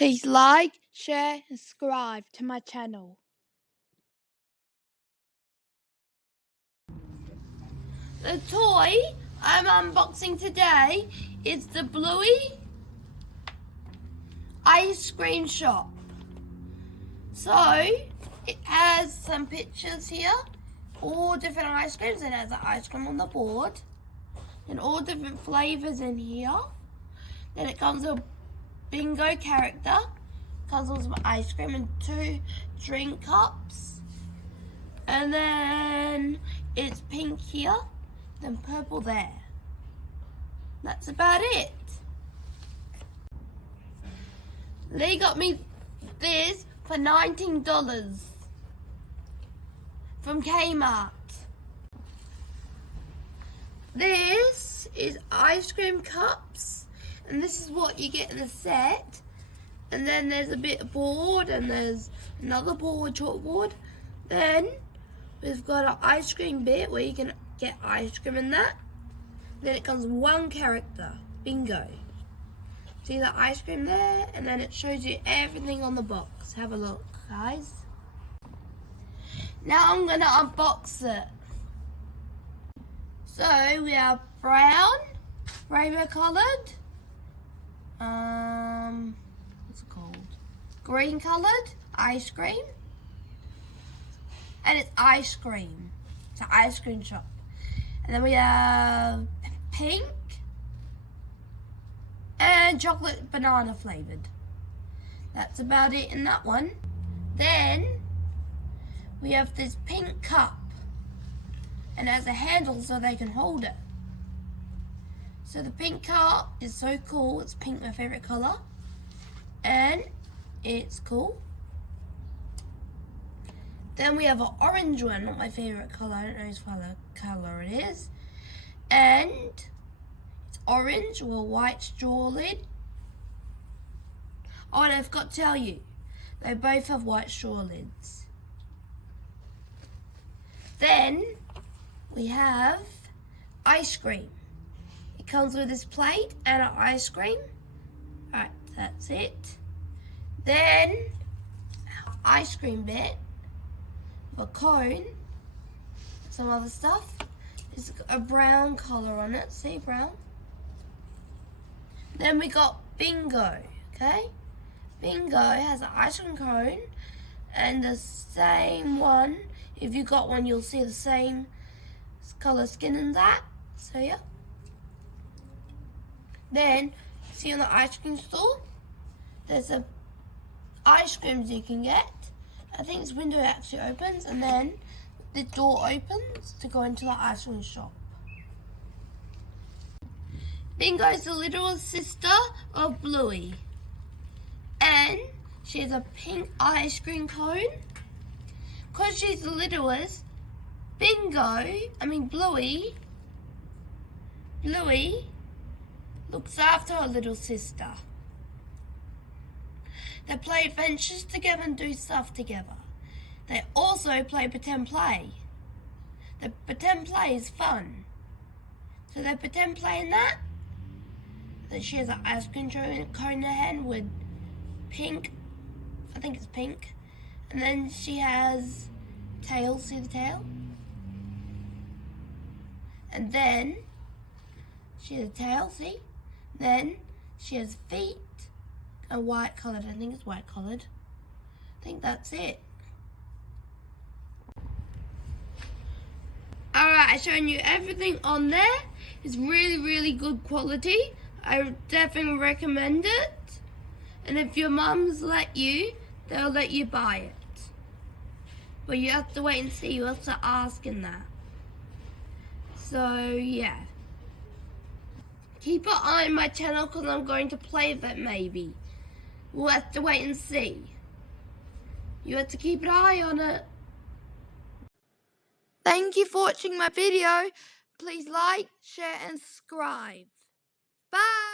Please like, share and subscribe to my channel. The toy I'm unboxing today is the Bluey ice cream shop. So it has some pictures here, all different ice creams. It has an ice cream on the board and all different flavors in here. Then it comes with a bingo character, comes with some ice cream and 2 drink cups, and then it's pink here, then purple there. That's about it. They got me this for $19 from Kmart. This is ice cream cups, and this is what you get in the set. And then there's a bit of board, and there's another board, chalkboard. Then we've got an ice cream bit where you can get ice cream in that. Then it comes with 1 character, bingo. See the ice cream there? And then it shows you everything on the box. Have a look, guys. Now I'm gonna unbox it. So we have brown, rainbow coloured, what's it called? Green coloured ice cream. And it's ice cream. It's an ice cream shop. And then we have pink and chocolate banana flavoured. That's about it in that one. Then we have this pink cup, and it has a handle so they can hold it. So the pink cup is so cool. It's pink, my favourite colour, and it's cool. Then we have an orange one, not my favourite colour. I don't know whose colour it is. And it's orange with a white straw lid. Oh, and I forgot to tell you, they both have white straw lids. Then we have ice cream. It comes with this plate and an ice cream. Alright, that's it. Then our ice cream bit, a cone, some other stuff. It's got a brown colour on it, see, brown. Then we got bingo, okay? Bingo has an ice cream cone and the same one. If you got one, you'll see the same colour skin in that, so yeah. Then, see on the ice cream store, there's a ice creams you can get. I think this window actually opens, and then the door opens to go into the ice cream shop. Bingo is the little sister of Bluey, and she has a pink ice cream cone. Because she's the littlest, Bluey looks after her little sister. They play adventures together and do stuff together. They also play pretend play. The pretend play is fun. So they pretend play in that. Then she has an ice cream cone in her hand with pink, I think it's pink. And then she has tail, see the tail? And then she has a tail, see? Then she has feet. White coloured, I think it's white coloured. I think that's it. Alright, I've shown you everything on there. It's really, really good quality. I definitely recommend it. And if your mums let you, they'll let you buy it. But you have to wait and see. You have to ask in that. So, yeah. Keep an eye on my channel because I'm going to play with it maybe. We'll have to wait and see. You have to keep an eye on it. Thank you for watching my video. Please like, share and subscribe. Bye!